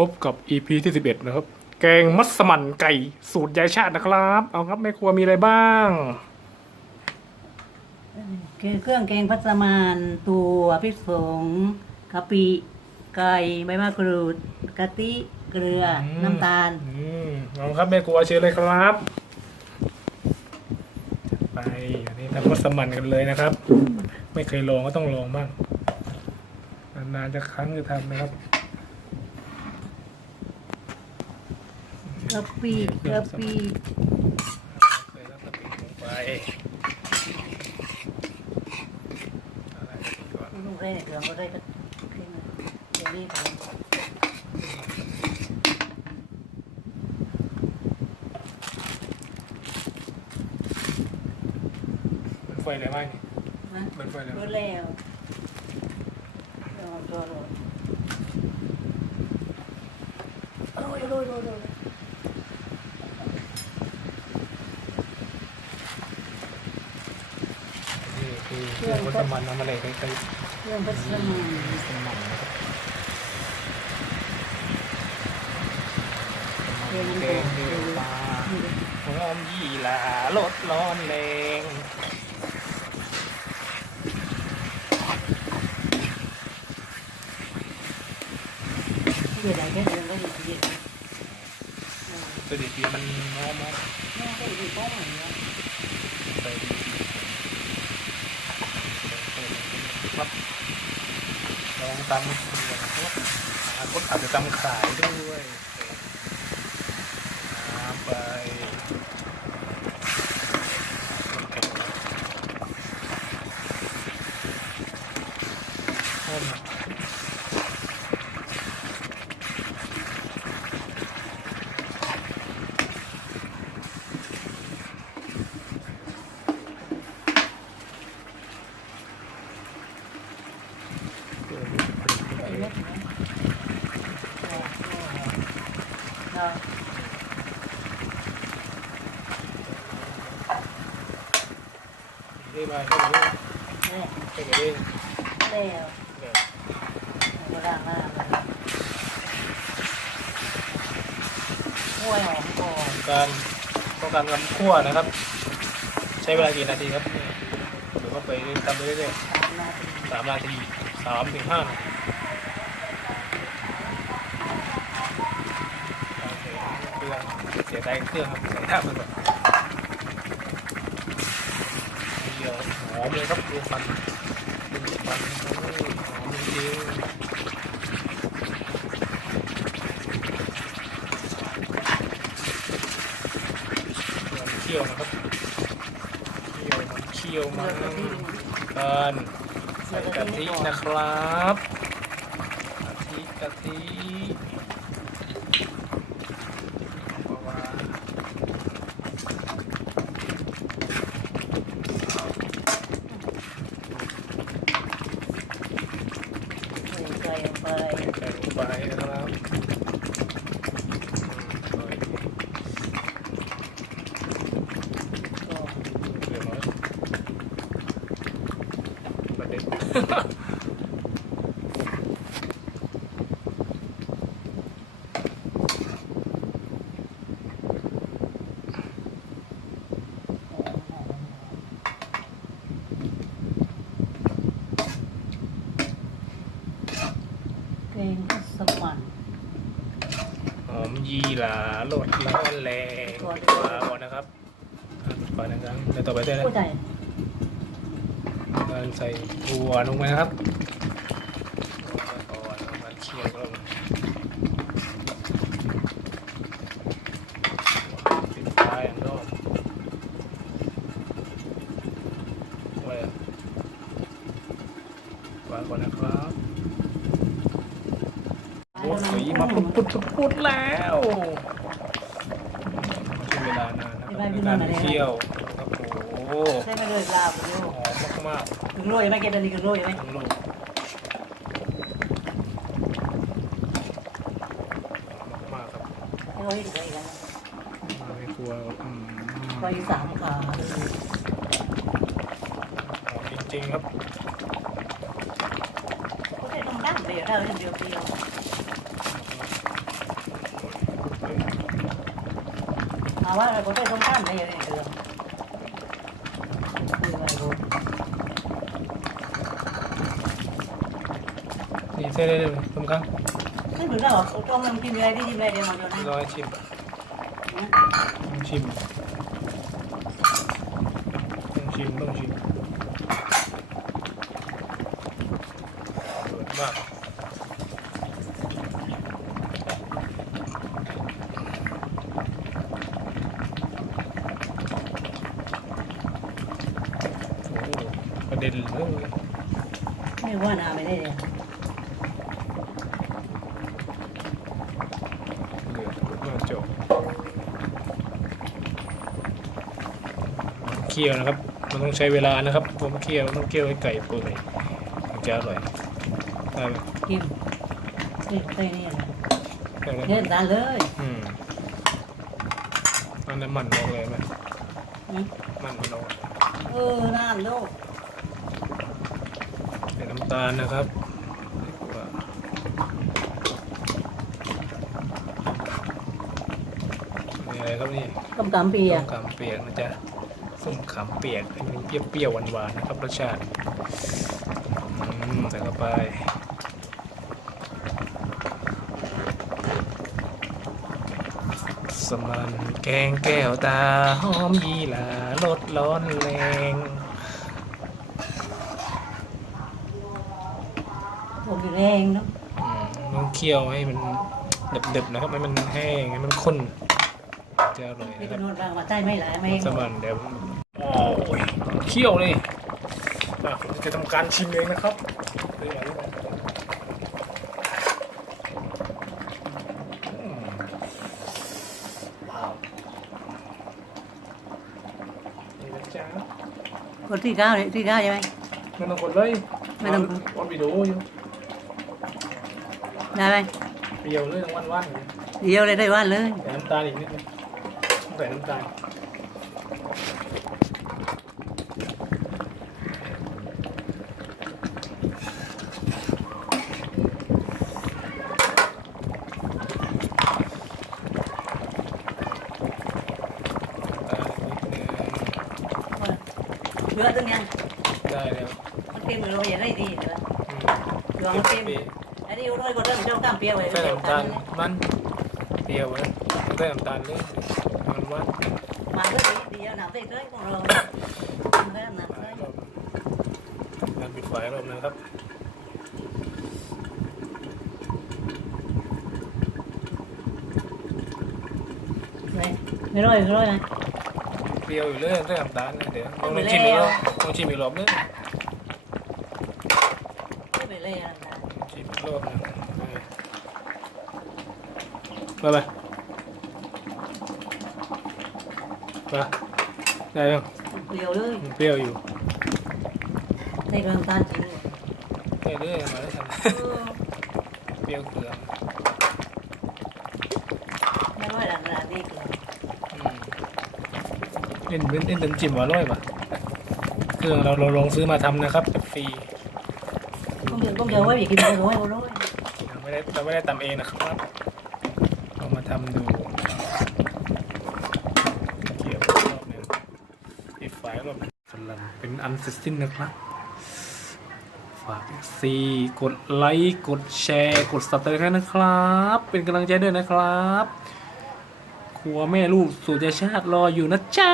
พบกับ EP ที่11 นะครับ แกงมัสมั่นไก่สูตรยายชาตินะครับ เอาครับแม่ครัวมีอะไรบ้าง คือเครื่องแกงพัสมานตัวพริกสงกะปิไก่ใบมะกรูดกะทิเกลืออม น้ำตาลอืมเอาครับแม่ครัวเชิญเลยครับจัดไปอันนี้ทำมัสมั่นกันเลยนะครับ ไม่เคยลองก็ต้องลองบ้างนานๆจะครั้งจะทำนะครับ กะปิกะปิใส่แล้วก็ติดลงไปอะไรก่อนลูกได้เนี่ยเกลือก็ได้ก็ขึ้นมาเดี๋ยวนี้ผมมันไฟอะไรบ้างนี่นะมันไฟอะไรรู้บ้างแล้วเอาตัวโรยโรยโรยโรยโรยนี่คือ เครื่องวัตมันทำอะไรใกล้ๆเครื่องพัสมานมันนะครับเครื่องเดืเดืออดปลาหอมยี่หร่าลดร้อนแรงเดือดอะไรแค่เดือดก็ดีดีตัวเด็ดเดีมันหอมมากแม่ก็ดีป้องอย่างเงี้ย ใส่ดี ครับลองตำนะครับหาคนอาจจะตำขายด้วยตามไปต้ม ไอ้เม็ดเนาะ ได้มาได้มาเนี่ยได้มาได้แล้วก็ล้างหน้าเลยกล้วยหอมก่อนการต้องการทำคั่วนะครับ ใช้เวลากี่นาทีครับหรือว่าไปทำไปเรื่อยสามนาทีๆสามนาทีสามถึงห้านาทีเครื่องเสียใจเครื่องครับใส่ท่าไปก่อนเดี๋ยวห อมเลยครับดูฟันดูฟันโอ้ยหอมจริงเคี่ยวนะครับเคี่ยวมันเคี่ยวมันกันใส่กะทินะครับกะทิกะทิวาง ใส่ใจลงไป ใส่ลงไปนะครับอืมเดี๋ยวนะประ เด็นแกงมัสมั่นหอมยีหร่าลดร้อนแรงปิดฝาก่อนนะครับอะปิดฝาหนึ่งครั้งเดี๋ยวต่อไปได้นะผู้ใด การใส่ถั่วลงไปนะครับก่อนเอามาเคี่ยวก็ลงปิดฝาอย่างรอบไว้วางก่อนนะครับโอ้สีมาปุดปุดปุดปุดแล้วม่ใช่เวลานานนะครับในการเคี่ยวโอ้โห ใช่ไหมเลยลาบไปดู หอมมากถึงโลยไหมเก็บอันนี้ถึงโลยังไหมขึ้งลูกหมากครับไม่เอาให้ดูอีกแนมาในครัวอืมไปสามขาเลยหจริงครับเขาไปทงด้ามเดียวได้เดียวเดียวมาว่าเราไปทงด้ามเดียวเดียว นี่เส้นได้เลยตรงกลางไม่เหมือนเราต้องมันกินอะไรที่กินอ คี่ยวนะครับ มันต้องใช้เวลานะครับผมเคี่ยวต้องเคี่ยวให้ไก่เปื่อยถึงจะอร่อยได้ไหมกินนี่ใส่นี่อะไรได้ไหมเล่นตาเลยอืมอันนั้นมันออกเลยไหมอืมมันมันออกเออน้ำโลกใส่น้ำตาลนะครับว่ามีอะไรครับนี่ต้มกำปีส้อะมขามเปียกนะจ๊ะ ส้มขามเปียกให้มันเปรี้ยวๆหวานๆนะครับรสชาติอืมใส่เข้าไปสมันแกงแก้วตาหอมยีหลาลดร้อนแรงผมอยู่แรงเนาะอืมต้องเคี่ยวให้มันดึบๆนะครับให้มันแห้งให้มันข้นจะอร่อยนี่นะคก็รับนวดบางมาใต้ไม่หลายไม่สมันเดี๋ยวโอ้ย เคี่ยวเลยอะผมจะทำการชิมเองนะครับเลยอย่างนี้ก่อนอืมว้าวนี่นะจ๊ะคนที่เก้าเนี่ยที่เก้าใช่ไหมไม่ต้องกดเลยไม่ต้องกดกดวิดีโออยู่ได้ไหมเปรี้ยวเลยทั้งวันวันๆเลยเดียวเลยได้วันเลยใส่น้ำตาลอีกนิดนึงต้องใส่น้ำตาลน้ำตาลนิดนึง เยอะตั้งยังได้แล้วมันเต็มเลยเราอย่าได้ดีเดี๋ยวอืมเดี๋ยวมันเต็มอันนี้ร้อยกว่าเรื่องเจ้าก้ามเปรี้ยวเลยใส่น้ำตาลมันเปรี้ยวนะใส่น้ำตาลเลยมันหวานมาเรื่อยๆเดียวหนาวเต้ยของเรามันได้หนาวเต้ยงานปิดไฟรอบนึงครับไม่ไม่ร้อยไม่ร้อยนะ เปรี้ยวอยู่เลยใส่น้ำตาลนะเดี๋ยวลองไปชิมอีกรแล้อวบลองชิมอีกรอบนึงไม่ไปเลยนะชิมอีกรอบนึงไปไปไปได้ยังเปรี้ยวเลยเปรี้ยวอยู่ในกลางตาลจริงได้เลยมาได้ทันเปรี้ยวเกลือไม่ร้อยหลังขนาดนี้เกลืออืม เล่นเล่นเล่นน้ำจิ้มอร่อยปะเครื่องเราเราลองซื้อมาทำนะครับแบบฟรีต้องเดี๋ยวต้องเดี๋ยวไว้อีกกินไปร้อยร้อยเราไม่ได้เราไม่ได้ตำเองนะครับเรามาทำดูเกี่ยวรอบหนึงปิดไฟรอบหนึงสลัมเป็นอันเสร็จสิ้นนะครับ ฝากซีกดไลค์กดแชร์ กดสับตะไคร้นะครับ เป็นกำลังใจด้วยนะครับ ครัวแม่ลูกสุจชาติรออยู่นะจ๊ะ